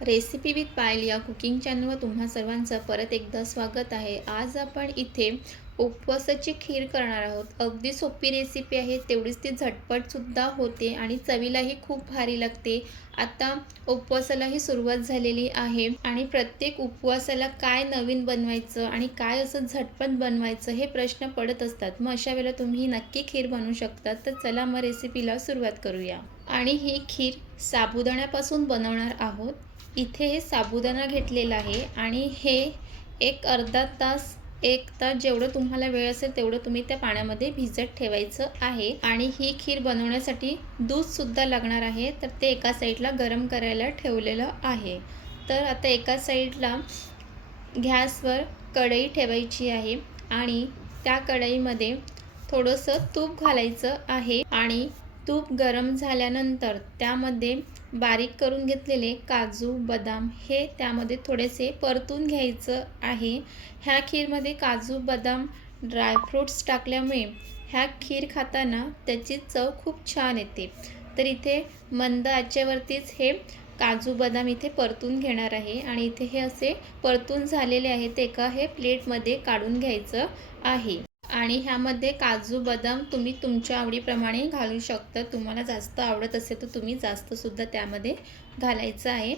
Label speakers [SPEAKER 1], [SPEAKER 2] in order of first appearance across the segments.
[SPEAKER 1] Recipe with पायल या cooking चॅनलवर तुम्हा सर्वांचं परत एकदा स्वागत आहे. आज आपण इथे उपवासाची खीर करणार आहोत. अगदी सोपी रेसिपी आहे तेवढीच ती झटपटसुद्धा होते आणि चवीलाही खूप भारी लागते. आता उपवासालाही सुरुवात झालेली आहे आणि प्रत्येक उपवासाला काय नवीन बनवायचं आणि काय असं झटपट बनवायचं हे प्रश्न पडत असतात. मग अशा वेळेला तुम्ही नक्की खीर बनवू शकता. तर चला मग रेसिपीला सुरुवात करूया. आणि ही खीर साबुदाण्यापासून बनवणार आहोत. इथे हे साबुदाणा घेतलेला आहे आणि हे एक अर्धा तास एक तास जेवढं तुम्हाला वेळ असेल तेवढं तुम्ही त्या पाण्यामध्ये भिजत ठेवायचं आहे. आणि ही खीर बनवण्यासाठी दूधसुद्धा लागणार आहे. तर ते एका साईडला गरम करायला ठेवलेलं आहे. तर आता एका साईडला गॅसवर कढई ठेवायची आहे आणि त्या कढईमध्ये थोडंसं तूप घालायचं आहे. आणि तूप गरम झाल्यानंतर त्यामध्ये बारीक करून घेतलेले काजू बदाम हे त्यामध्ये थोडेसे परतून घ्यायचं आहे. ह्या खीरमध्ये काजू बदाम ड्रायफ्रूट्स टाकल्यामुळे ह्या खीर खाताना त्याची चव खूप छान येते. तर इथे मंद आचेवरतीच हे काजू बदाम इथे परतून घेणार आहे आणि इथे हे असे परतून झालेले आहेत एका हे प्लेटमध्ये काढून घ्यायचं आहे. आणि ह्यामध्ये काजू बदाम तुम्ही तुमच्या आवडीप्रमाणे घालू शकता. तुम्हाला जास्त आवडत असेल तर तुम्ही जास्तसुद्धा त्यामध्ये घालायचं आहे.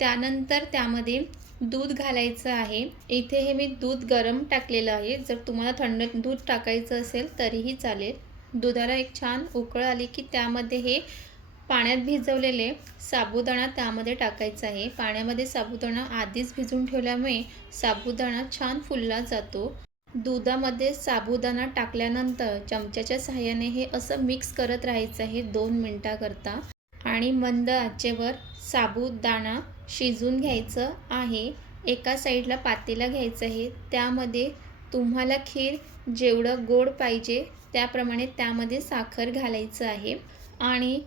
[SPEAKER 1] त्यानंतर त्यामध्ये दूध घालायचं आहे. इथे हे मी दूध गरम टाकलेलं आहे. जर तुम्हाला थंड दूध टाकायचं असेल तरीही चालेल. दुधाला एक छान उकळ आली की त्यामध्ये हे पाण्यात भिजवलेले साबुदाणा त्यामध्ये टाकायचा आहे. पाण्यामध्ये साबुदाणा आधीच भिजून ठेवल्यामुळे साबुदाणा छान फुलला जातो. दुधामध्ये साबुदाणा टाकल्यानंतर चमच्याच्या सहाय्याने हे असं मिक्स करत राहायचं आहे दोन मिनटाकरता. आणि मंद आचेवर साबुदाणा शिजून घ्यायचं आहे. एका साईडला पातेला घ्यायचं आहे. त्यामध्ये तुम्हाला खीर जेवढं गोड पाहिजे त्याप्रमाणे त्यामध्ये साखर घालायचं आहे. आणि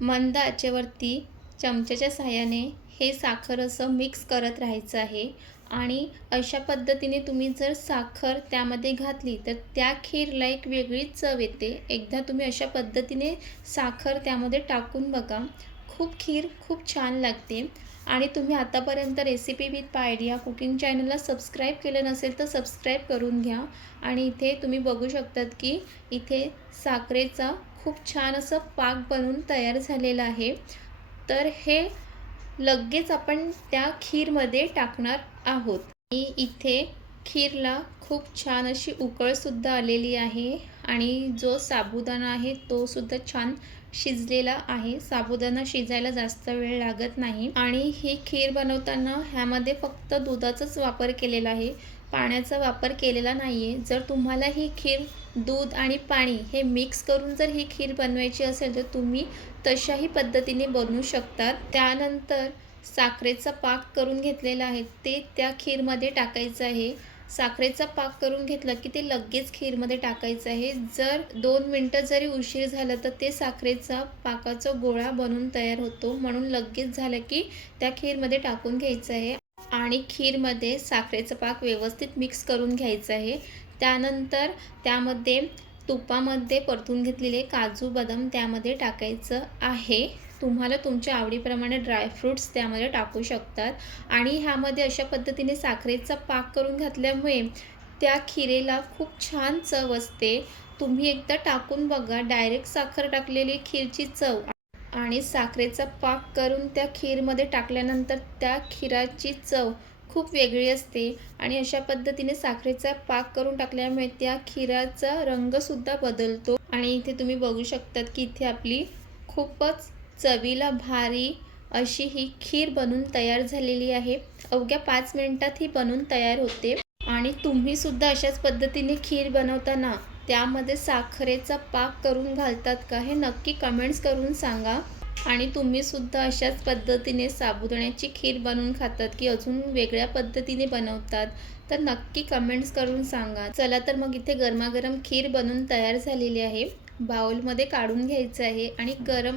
[SPEAKER 1] मंद आचेवरती चमच्याच्या सहाय्याने हे साखर असं मिक्स करत राहायचं आहे. आणि अशा पद्धतीने तुम्ही जर साखर त्यामध्ये घातली तर त्या खीरला एक वेगळीच चव येते. एकदा तुम्ही अशा पद्धतीने साखर त्यामध्ये टाकून बघा. खूप खीर खूप छान लागते. आणि तुम्ही आतापर्यंत रेसिपी विथ पायडिया कुकिंग चॅनलला सबस्क्राईब केलं नसेल तर सबस्क्राईब करून घ्या. आणि इथे तुम्ही बघू शकतात की इथे साखरेचा खूप छान असं पाक बनून तयार झालेला आहे. तर हे लगेच आपण त्या खीरमध्ये टाकणार आहोत. आणि इथे खीरला खूप छान अशी उकळसुद्धा आलेली आहे आणि जो साबुदाणा आहे तो सुद्धा छान शिजलेला आहे. साबुदाणा शिजायला जास्त वेळ लागत नाही आणि ही खीर बनवताना ह्यामध्ये फक्त दुधाचाच वापर केलेला आहे. पाण्याचा वापर केलेला नाही आहे जर तुम्हाला ही खीर दूध आणि पाणी हे मिक्स करून जर ही खीर बनवायची असेल तर तुम्ही तशाही पद्धतीने बनवू शकतात. त्यानंतर साखरेचा पाक करून घेतलेला आहे. ते त्या खीरमध्ये टाकायचं आहे. साखरेचा पाक करून घेतला की ते लगेच खीरमध्ये टाकायचं आहे. जर दोन मिनटं जरी उशीर झाला तर ते साखरेचा पाकाचा गोळा बनून तयार होतो. म्हणून लगेच झालं की त्या खीरमध्ये टाकून घ्यायचं आहे आणि खीरमध्ये साखरेचा पाक व्यवस्थित मिक्स करून घ्यायचं आहे. त्यानंतर त्यामध्ये तुपामध्ये परतून घेतलेले काजू बदाम त्यामध्ये टाकायचं आहे. तुम्हाला तुमच्या आवडीप्रमाणे ड्रायफ्रूट्स त्यामध्ये टाकू शकतात. आणि ह्यामध्ये अशा पद्धतीने साखरेचा पाक करून घातल्यामुळे त्या खिरेला खूप छान चव असते. तुम्ही एकदा टाकून बघा डायरेक्ट साखर टाकलेली खीरची चव. आणि साखरेचा पाक करून त्या खीरमध्ये टाकल्यानंतर त्या खीराची चव खूप वेगळी असते. आणि अशा पद्धतीने साखरेचा पाक करून टाकल्यामुळे त्या खीराचा रंगसुद्धा बदलतो. आणि इथे तुम्ही बघू शकतात की इथे आपली खूपच चवीला भारी अशी ही खीर बनून तयार झालेली आहे. अवघ्या पाच मिनिटात ही बनून तयार होते. आणि तुम्ही सुद्धा अशाच पद्धतीने खीर बनवताना त्यामध्ये साखरेचा पाक करून घालतात का हे नक्की कमेंट्स करून सांगा. आणि तुम्ही सुद्धा अशाच पद्धतीने साबुदाण्याची खीर बनवून खातात की अजून वेगळ्या पद्धतीने बनवतात तर नक्की कमेंट्स करून सांगा. चला तर मग इथे गरमागरम खीर बनवून तयार झालेली आहे. बाउलमध्ये काढून घ्यायचं आहे आणि गरम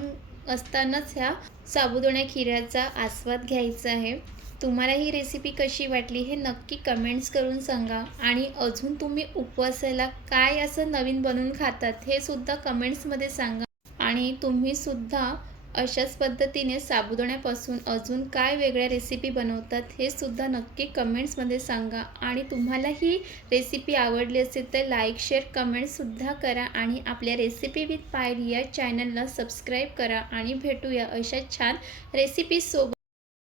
[SPEAKER 1] असतानाच ह्या साबुदाणा खिऱ्याचा आस्वाद घ्यायचा आहे. तुम्हाला ही रेसिपी कशी वाटली हे नक्की कमेंट्स करून सांगा. आणि अजून तुम्ही उपवासाला काय असं नवीन बनवून खातात हे सुद्धा कमेंट्समध्ये सांगा. आणि तुम्ही सुद्धा अशाच पद्धतीने साबुदाण्यापासून अजून काय वेगळ्या रेसिपी बनवतात हे सुद्धा नक्की कमेंट्समध्ये सांगा. आणि तुम्हाला ही रेसिपी आवडली असेल तर लाईक शेअर कमेंटसुद्धा करा आणि आपल्या रेसिपी विथ पायल या चॅनलला सबस्क्राईब करा आणि भेटूया अशा छान रेसिपीसोबत